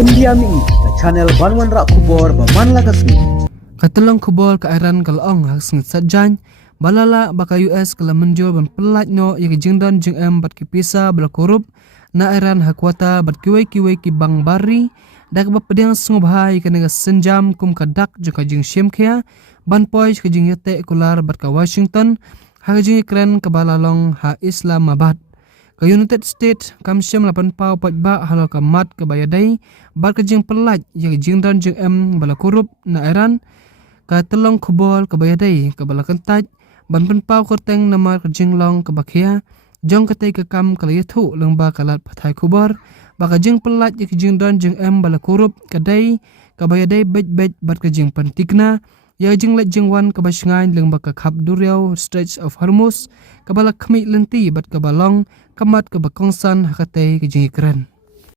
India mi the channel banwan ra kubor ba manla kasni. Katelang kubol ka Iran kalong haksing sadjan balala baka US kala menjol ban pelat no yang jingdan jing bat kipisa bala korup na Iran hakwata bat kiwe ki bang bari dak ba pedang sungobhai kana senjam kum kadak joka jing shemkhia ban poi ka jing yate kular bat ka Washington ha jing kren ka balalong ha Islamabad ka United States kam syam lapan pau pat ba halal ka mat ka bayadai bat ka jing pelat yang jingdan jing bala korup na Iran ka telong kubol ka bayadai ka bala kentaj ban pen pau ko teng nama ka jinglong ka bakhia jong ka te ka kam ka yathu lengba kalat pathai kubor baka jing pelat ka jing don jing bala korup ka dai ka bayadai bet bat ka jing pentikna ya jing let jing wan ka basngai lengba ka khap duriau Strait of Hormuz ka bala khmi lenti bat ka balong kamat ka bakongsan hakate ka jing ikran